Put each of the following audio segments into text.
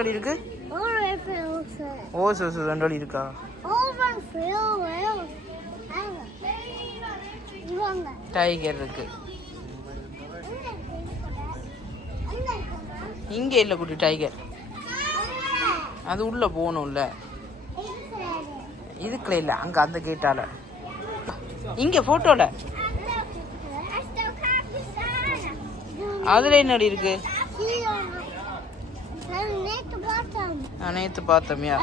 என்ன இருக்கு? ஓசோஸ் ரெண்டு இருக்கா? டைகர் இருக்கு. இங்க இல்ல குட்டி டைகர். அது உள்ள போகணும்ல. இதுக்குள்ள இல்ல, அங்க அந்த கேட்டால. இங்க போட்டோல அதுல என்ன இருக்கு? நேத்து பார்த்தோம்யா.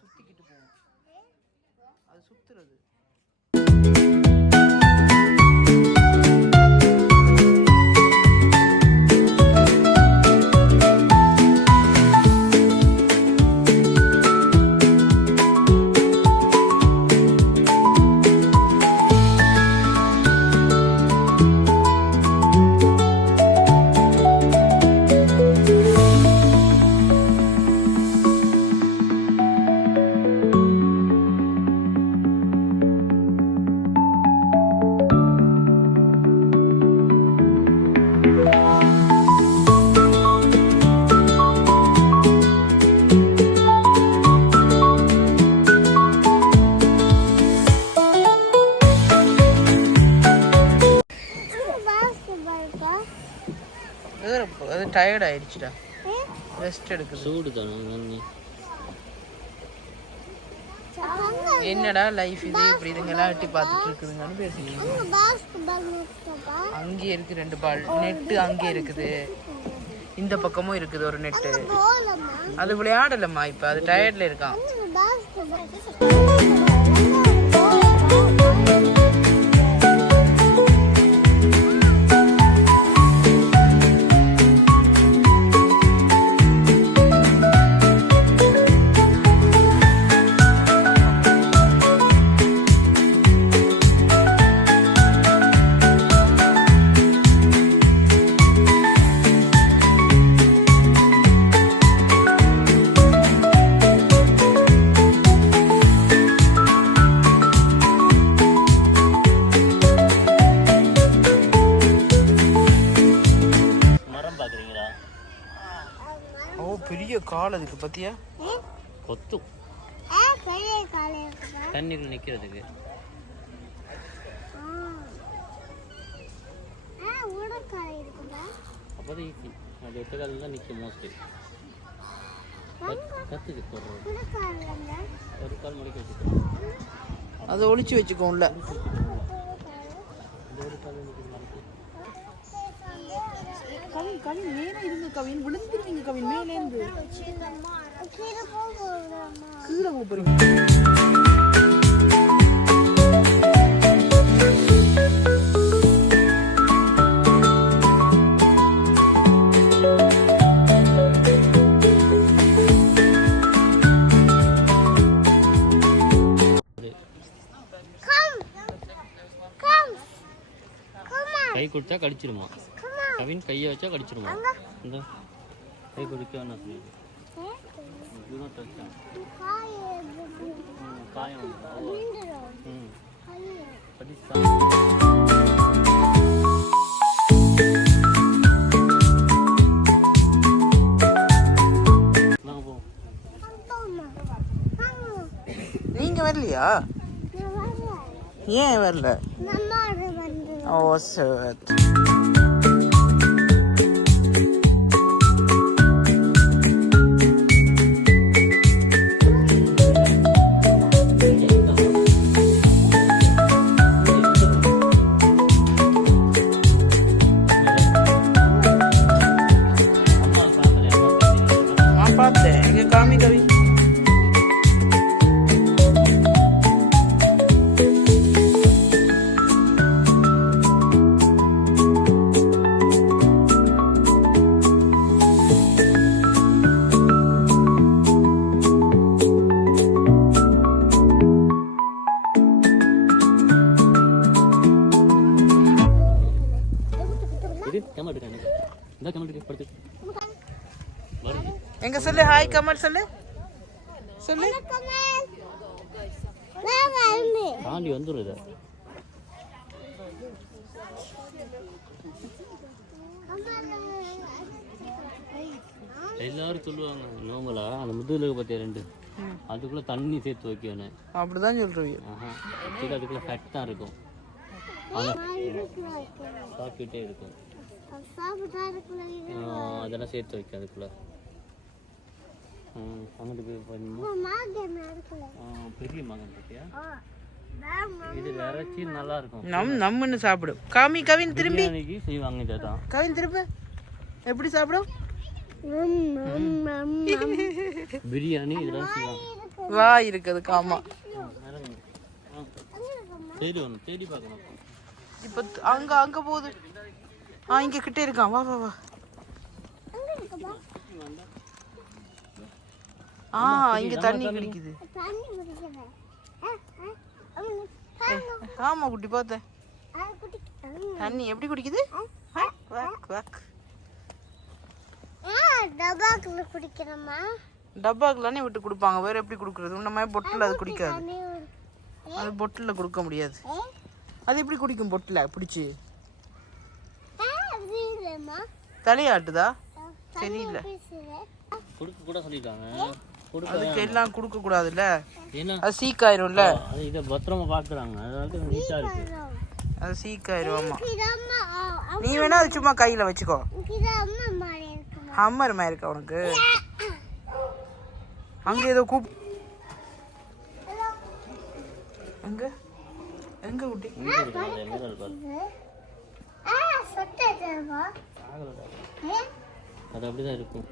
சுத்திக்கிட்டு போகும். அது சுத்துறது. அது டயர்ட் ஆயிடுச்சுடா. ரெஸ்ட் எடுக்குது. சூடு தானே. என்னடா லைஃப் இது, இப்படி இதுங்கெல்லாம் எட்டி பார்த்துட்டு இருக்குதுங்கன்னு பேசுறீங்க. அங்கேயே இருக்கு 2 பால். நெட்டு அங்கே இருக்குது, இந்த பக்கமும் இருக்குது ஒரு நெட்டு. அது விளையாடலம்மா, இப்ப அது டயர்ட்ல இருக்கான். பெரிய கால் அதுக்கு பத்தியா? கொத்து தண்ணிக்குள்ள நிக்கிறதுக்கு. அப்போதான் ஈஸி. அது ஒத்த காலில் தான் நிற்கும் மோஸ்ட்லி. கத்துக்கு ஒரு கால் முடிக்க வச்சுக்கோ. அதை ஒளிச்சு வச்சுக்கோம்ல. ஒரு கால் கவின் கவின் மேலே இருங்க கவின், விழுந்துருவீங்க கவின். மேலே இருந்து கீழே போறீங்க. கை கொடுத்தா கடிச்சிருமா கவின்? கையை வச்சா கடிச்சிருமா? இந்த கை கொடுக்க என்ன சொல்லுது? காயம். நீங்க வரலையா? ஏன் வரல? ஓ சரி. கேமரா எடுக்கானே இந்த கேமரா எடுக்க படுத்து வருது எங்க சொல்லு ஹாய் கமல் சொல்லு சொல்லு தாண்டி வந்துரும் இதை எல்லாரும் சொல்லுவாங்க நோங்களா அந்த முதுகுல பார்த்தியா 2 அதுக்குள்ள தண்ணி சேர்த்து வைக்கணும் அப்படிதான் சொல்றீங்க அதுக்குள்ள ஃபேட் தான் இருக்கும் சாப்பிட்டே இருக்கும் அதெல்லாம் சேர்த்து வைக்க அதுக்குள்ள அங்கிட்டு போய் பெரிய மகன் பார்த்தியா இது இறைச்சி நல்லா இருக்கும் நம்மன்னு சாப்பிடும் காமி கவின் திரும்பி செய்வாங்க இதான் கவின் திரும்ப எப்படி சாப்பிடும் பிரியாணி இதெல்லாம் செய்வாங்க வா இருக்குது காமா தேடி பார்க்கணும் இப்போ அங்க அங்க போகுது இங்க கிட்ட இருக்கான் வா வா வா இங்க தண்ணி குடிக்குது ஆமா குட்டி பார்த்தேன் தண்ணி எப்படி குடிக்குது டப்பாக்குலானே விட்டு கொடுப்பாங்க வேற எப்படி கொடுக்கறது இந்த மாதிரி பொட்டில் அது குடிக்காது அது பொட்டில் கொடுக்க முடியாது அது எப்படி குடிக்கும் பொட்டில் பிடிச்சி தலையாட்டுதா தெரியல கொடுக்க கூட சொல்லிட்டாங்க அதுக்கு எல்லாம் கொடுக்க கூடாதுல்ல அது சீக்காயிரும்ல இதை பத்திரமா பாக்குறாங்க அதனால நீட்டா இருக்கு அது சீக்காயிரும் ஆமா நீ வேணா அது சும்மா கையில வச்சுக்கோ ஹம்மர் மாதிரி இருக்கா உனக்கு அங்க ஏதோ அங்க எங்க குட்டி அது அப்படிதான் இருக்கும்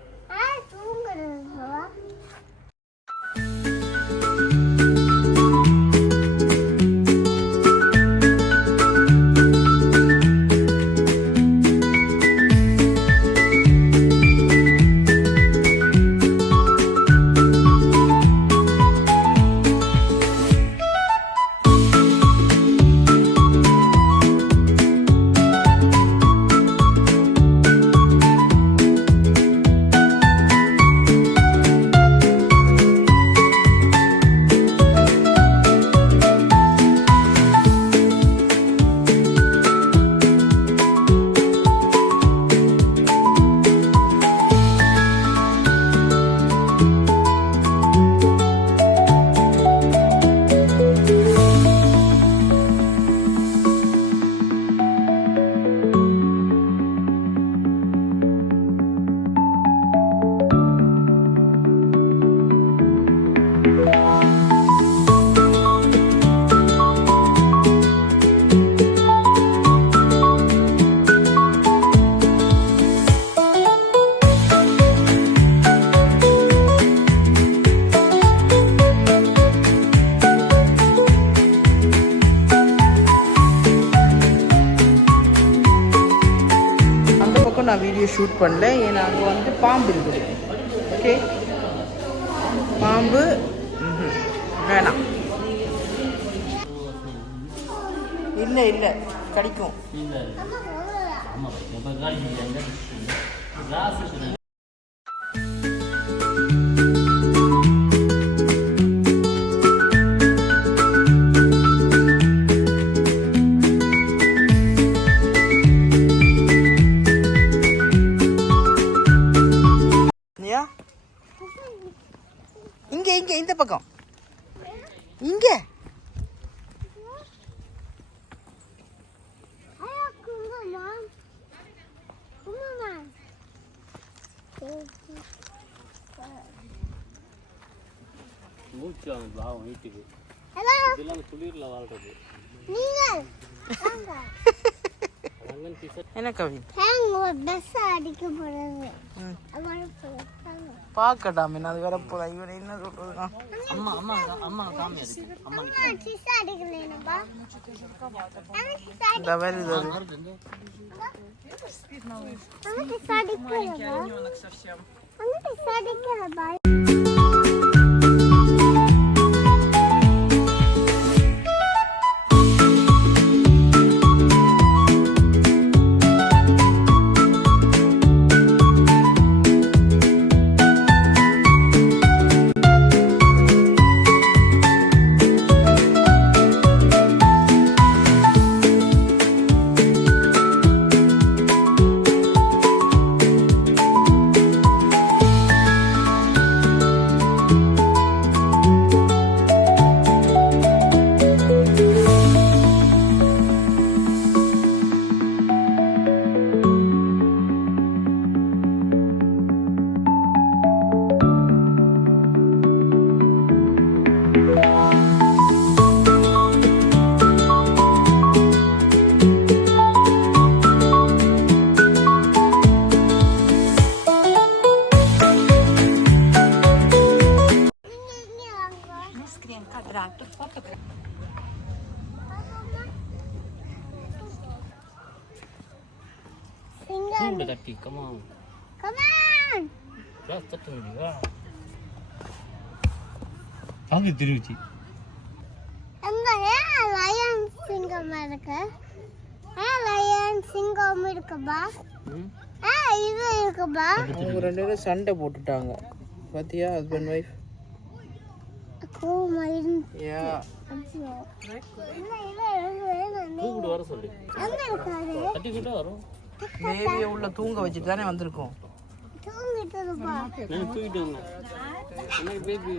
நான் வீடியோ ஷூட் பண்ணல ஏன்னா அங்கே வந்து பாம்பு இருக்குது ஓகே பாம்பு வேணாம் இல்லை இல்லை கடிக்கும் இங்க இங்க இந்த பக்கம் இங்க மூச்சு பாவம் வீட்டுக்கு இதெல்லாம் குளிர்ல வாழ்றது என்ன கவி பார்க்கட்டாமே அது வர போதா இவரை என்ன சொல்றதுனா அம்மா அம்மா அம்மா காமியா இருக்கு அம்மா இந்த வருது தூண்டு தட்டி கமான் தட்ட முடியா அங்கே திருச்சி அவங்க ரெண்டு பேரும் சண்டை போட்டுட்டாங்க பாத்தியா ஹஸ்பண்ட் ஒய்ஃப் தூக்கிட்டு வர சொல்லு தட்டிக்கிட்டே வரும் பேபியை உள்ள தூங்க வச்சுட்டு தானே வந்திருக்கோம் தூக்கிட்டு வாங்க எனக்கு பேபி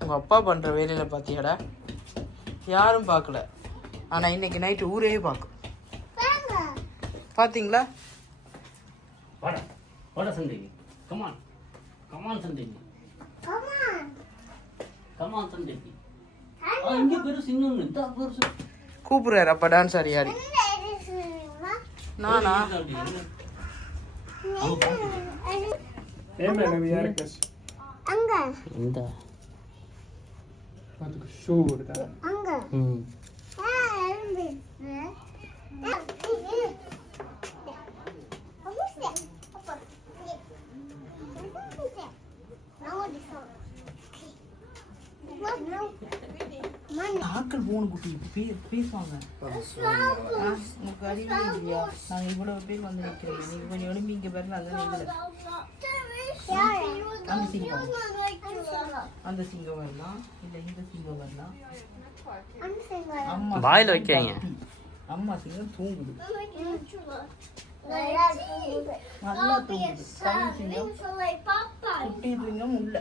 உங்க அப்பா பண்ற வேலையில பாத்தியாடா யாரும் பார்க்கல ஆனா இன்னைக்கு நைட்டு ஊரே பார்க்கும் பாத்தீங்களா வாடா வாடா சண்டைக்கு கமான் கமான் சண்டைக்கு கமான் சண்டைக்கு இங்கே பெருசு இன்னொன்று இந்த பெருசு கூப்பிடுறாரு அப்பா டான்ஸ் ஆடி ஆடி நானா இந்த ஆக்கள் போன குட்டி பேசுவாங்க உங்களுக்கு அறிவே இல்லையா நாங்க இவ்வளவு பேர் வந்து நிக்கிறோம் நீங்க கொஞ்சம் எழும்பி இங்க பாருங்க அந்த சிங்கம் அந்த சிங்கம் வரலாம் இல்ல இந்த சிங்கம் வரலாம் அம்மா வாயில வைக்காங்க அம்மா சிங்கம் தூங்குது நல்லா தூங்குது தமிழ் சிங்கம் குட்டி சிங்கம் உள்ள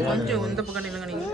கொஞ்சம் இந்த பக்கம் நில்லுங்க நீங்க